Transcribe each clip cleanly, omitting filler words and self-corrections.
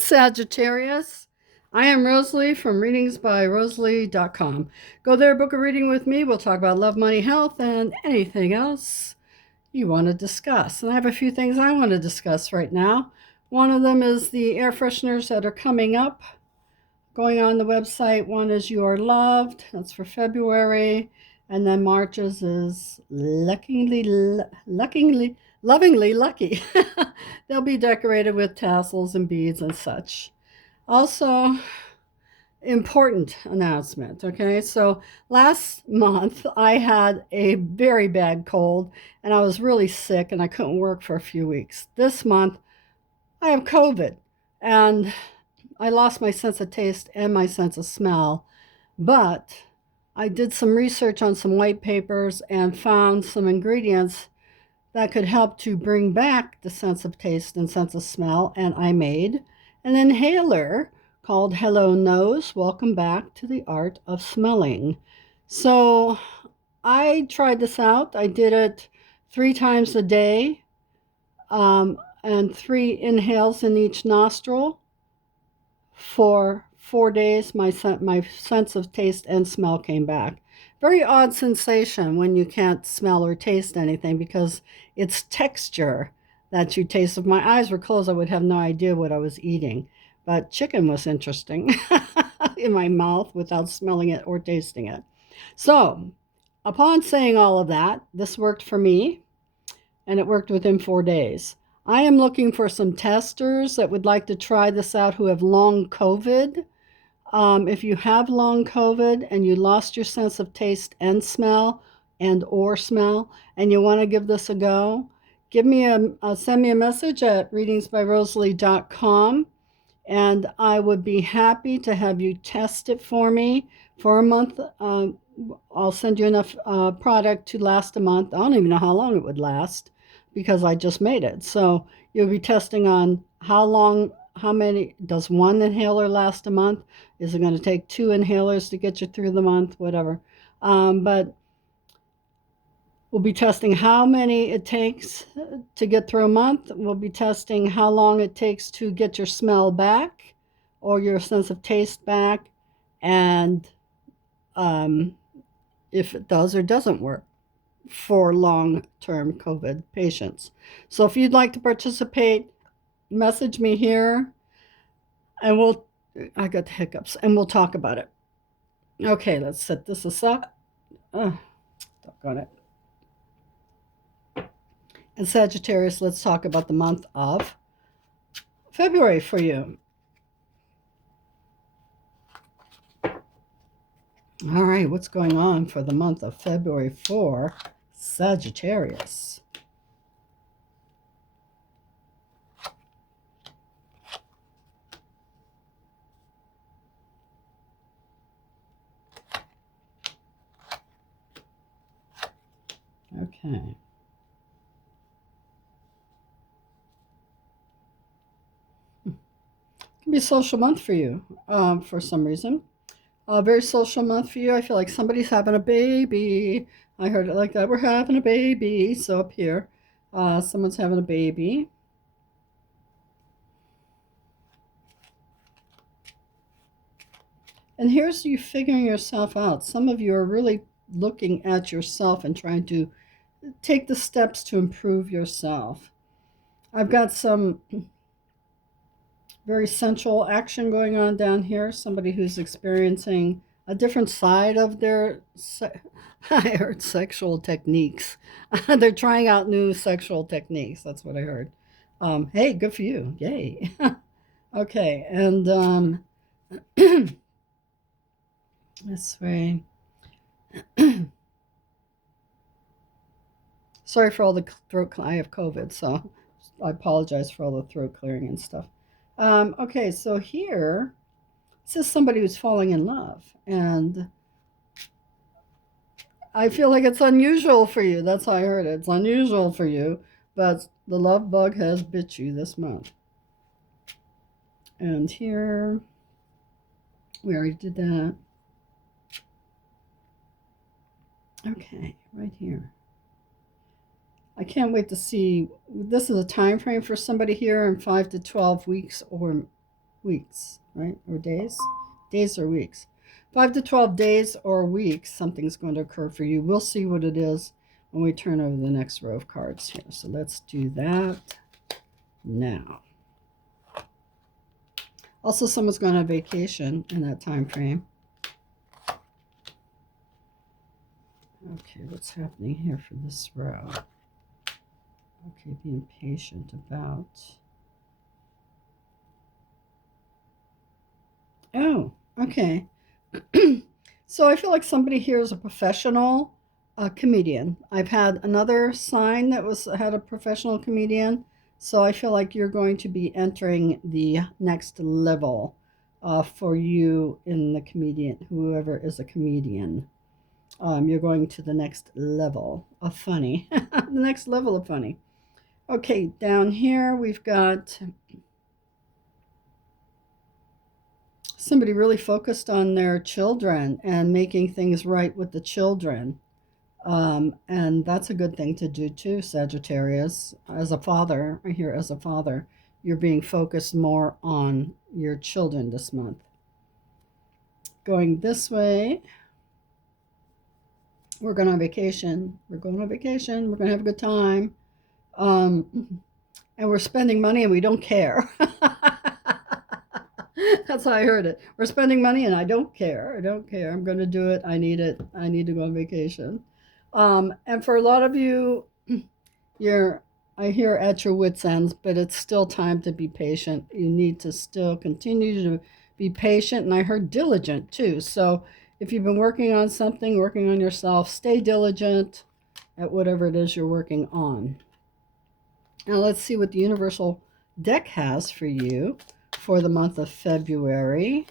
Sagittarius. I am Rosalie from readingsbyrosalie.com. Go there, book a reading with me. We'll talk about love, money, health, and anything else you want to discuss. And I have a few things I want to discuss right now. One of them is the air fresheners that are coming up, going on the website. One is You Are Loved. That's for February. And then March's is lovingly lucky. They'll be decorated with tassels and beads and such. Also, important announcement, okay? So last month I had a very bad cold and I was really sick and I couldn't work for a few weeks. This month I have COVID and I lost my sense of taste and my sense of smell, but I did some research on some white papers and found some ingredients that could help to bring back the sense of taste and sense of smell, and I made an inhaler called Hello Nose. Welcome back to the art of smelling. So I tried this out. I did it 3 times a day, and 3 inhales in each nostril for 4 days. My sense of taste and smell came back. Very odd sensation when you can't smell or taste anything because it's texture that you taste. If my eyes were closed, I would have no idea what I was eating. But chicken was interesting in my mouth without smelling it or tasting it. So, upon saying all of that, this worked for me, and it worked within 4 days. I am looking for some testers that would like to try this out who have long COVID. If you have long COVID and you lost your sense of taste and smell and you want to give this a go, send me a message at readingsbyrosalie.com, and I would be happy to have you test it for me for a month. I'll send you enough product to last a month. I don't even know how long it would last because I just made it. So you'll be testing on how many, does one inhaler last a month? Is it going to take 2 inhalers to get you through the month? Whatever. But we'll be testing how many it takes to get through a month. We'll be testing how long it takes to get your smell back or your sense of taste back, and if it does or doesn't work for long-term COVID patients. So if you'd like to participate, message me here and I got the hiccups and we'll talk about it. Okay, let's set this aside. Got it. And Sagittarius, let's talk about the month of February for you. All right, what's going on for the month of February for Sagittarius? Okay. It can be a social month for you for some reason. A very social month for you. I feel like somebody's having a baby. I heard it like that. We're having a baby. So up here, someone's having a baby. And here's you figuring yourself out. Some of you are really looking at yourself and trying to take the steps to improve yourself. I've got some very sensual action going on down here. Somebody who's experiencing a different side of their, I heard sexual techniques. They're trying out new sexual techniques. That's what I heard. Hey, good for you. Yay. Okay, and this way. Sorry for all the throat. I have COVID, so I apologize for all the throat clearing and stuff. Okay, so here, this is somebody who's falling in love, and I feel like it's unusual for you. That's how I heard it. It's unusual for you, but the love bug has bit you this month. And here, we already did that. Okay, right here. I can't wait to see. This is a time frame for somebody here in 5 to 12 weeks or weeks, right? Or days? Days or weeks. 5 to 12 days or weeks, something's going to occur for you. We'll see what it is when we turn over the next row of cards here. So let's do that now. Also, someone's going on vacation in that time frame. Okay, what's happening here for this row? Okay, being patient about. Oh, okay. So I feel like somebody here is a professional comedian. I've had another sign that had a professional comedian. So I feel like you're going to be entering the next level for you in the comedian, whoever is a comedian. You're going to the next level of funny. The next level of funny. Okay, down here we've got somebody really focused on their children and making things right with the children. And that's a good thing to do too, Sagittarius. As a father, I hear as a father, you're being focused more on your children this month. Going this way, we're going on vacation. We're going on vacation. We're going to have a good time. And we're spending money and we don't care. That's how I heard it. We're spending money and I don't care. I don't care. I'm going to do it. I need it. I need to go on vacation. And for a lot of you, I hear at your wits' ends, but it's still time to be patient. You need to still continue to be patient. And I heard diligent too. So if you've been working on something, working on yourself, stay diligent at whatever it is you're working on. Now let's see what the Universal deck has for you for the month of February.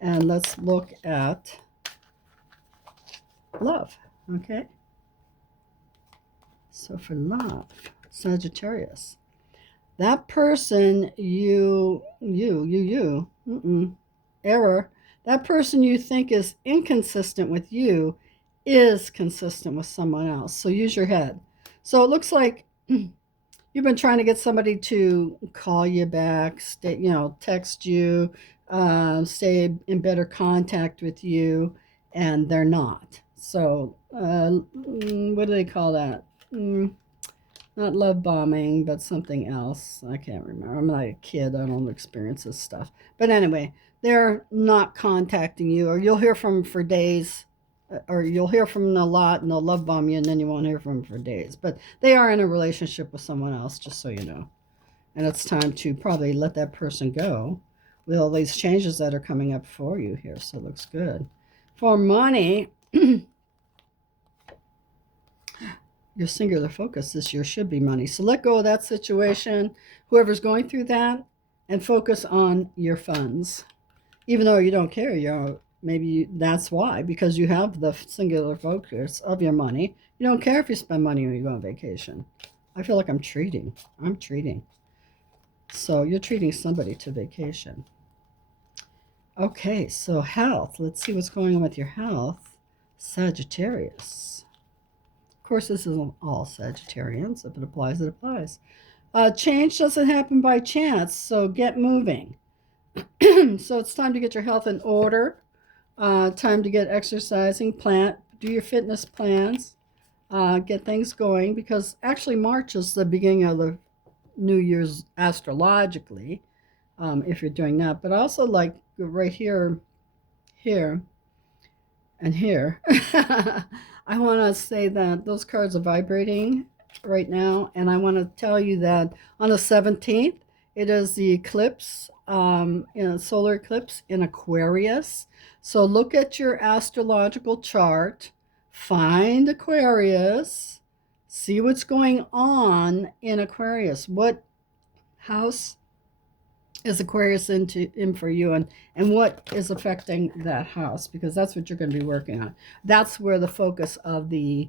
And let's look at love, okay? So for love, Sagittarius, that person error, that person you think is inconsistent with you is consistent with someone else. So use your head. So it looks like you've been trying to get somebody to call you back, text you, stay in better contact with you, and they're not. So what do they call that? Not love bombing, but something else. I can't remember. I'm not a kid. I don't experience this stuff. But anyway, they're not contacting you, or you'll hear from them for days, or you'll hear from them a lot, and they'll love bomb you, and then you won't hear from them for days. But they are in a relationship with someone else, just so you know. And it's time to probably let that person go with all these changes that are coming up for you here. So it looks good. For money, your singular focus this year should be money. So let go of that situation, whoever's going through that, and focus on your funds. Even though you don't care, that's why, because you have the singular focus of your money. You don't care if you spend money when you go on vacation. I feel like I'm treating. So you're treating somebody to vacation. Okay, so health. Let's see what's going on with your health, Sagittarius. Of course, this isn't all Sagittarians. If it applies, it applies. Change doesn't happen by chance, so get moving. So it's time to get your health in order. Time to get exercising, do your fitness plans, get things going, because actually March is the beginning of the New Year's astrologically, if you're doing that. But also like right here, and here, I want to say that those cards are vibrating right now, and I want to tell you that on the 17th, it is the eclipse, solar eclipse in Aquarius. So look at your astrological chart, find Aquarius, see what's going on in Aquarius. What house is Aquarius in for you, and what is affecting that house, because that's what you're going to be working on. That's where the focus of the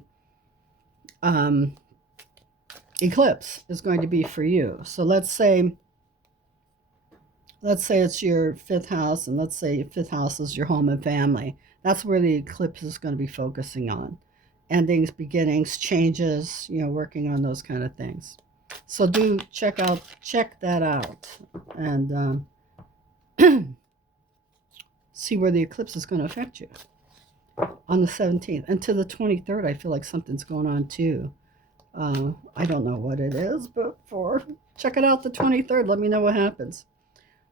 eclipse is going to be for you. So let's say it's your fifth house, and let's say your fifth house is your home and family. That's where the eclipse is going to be focusing on. Endings, beginnings, changes, working on those kind of things. So check that out. And see where the eclipse is going to affect you on the 17th. And to the 23rd, I feel like something's going on too. I don't know what it is, but check it out the 23rd. Let me know what happens.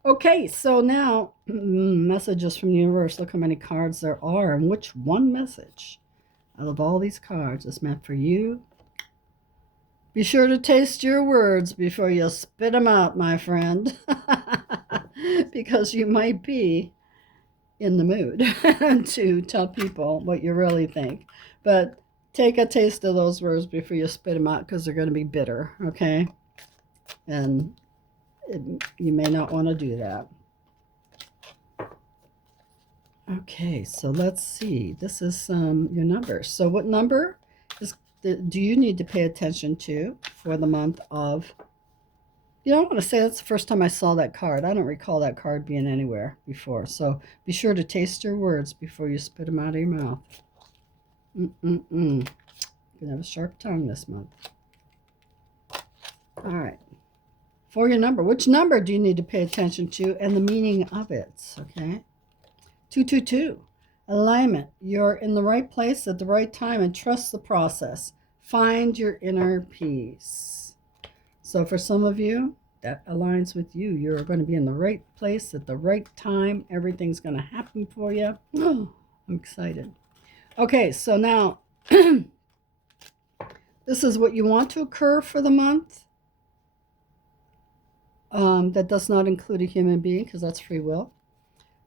Okay, so now messages from the universe. Look how many cards there are and which one message out of all these cards is meant for you. Be sure to taste your words before you spit them out, my friend, because you might be in the mood to tell people what you really think. But take a taste of those words before you spit them out, because they're going to be bitter, okay? And you may not want to do that. Okay, so let's see. This is your numbers. So what number do you need to pay attention to for the month of... You know, I want to say that's the first time I saw that card. I don't recall that card being anywhere before. So be sure to taste your words before you spit them out of your mouth. You're going to have a sharp tongue this month. All right. For your number, which number do you need to pay attention to and the meaning of it? Okay. 222. Alignment. You're in the right place at the right time and trust the process. Find your inner peace. So for some of you, that aligns with you. You're going to be in the right place at the right time. Everything's going to happen for you. Oh, I'm excited. Okay, so now this is what you want to occur for the month. That does not include a human being because that's free will.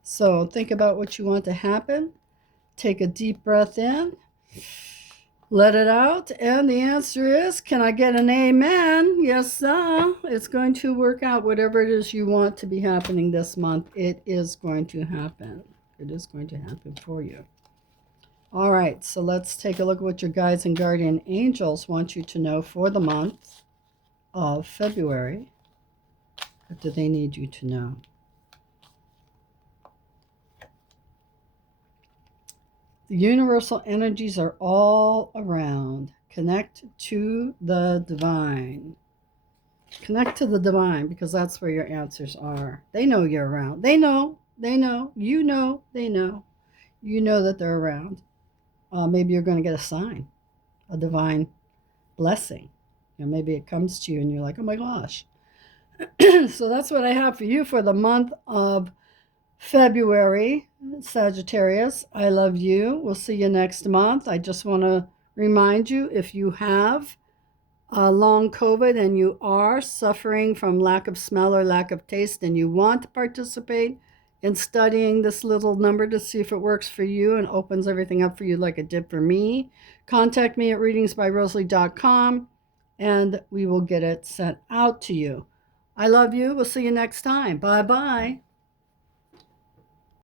So think about what you want to happen. Take a deep breath in. Let it out. And the answer is, can I get an amen? Yes, sir. It's going to work out. Whatever it is you want to be happening this month, it is going to happen. It is going to happen for you. All right, so let's take a look at what your guides and guardian angels want you to know for the month of February. What do they need you to know? The universal energies are all around. Connect to the divine. Connect to the divine, because that's where your answers are. They know you're around. They know. You know, they know. You know that they're around. Maybe you're going to get a sign, a divine blessing. Maybe it comes to you and you're like, oh my gosh. So that's what I have for you for the month of February, Sagittarius. I love you. We'll see you next month. I just want to remind you, if you have long COVID and you are suffering from lack of smell or lack of taste and you want to participate in studying this little number to see if it works for you and opens everything up for you like it did for me, contact me at readingsbyrosalie.com and we will get it sent out to you. I love you. We'll see you next time. Bye-bye.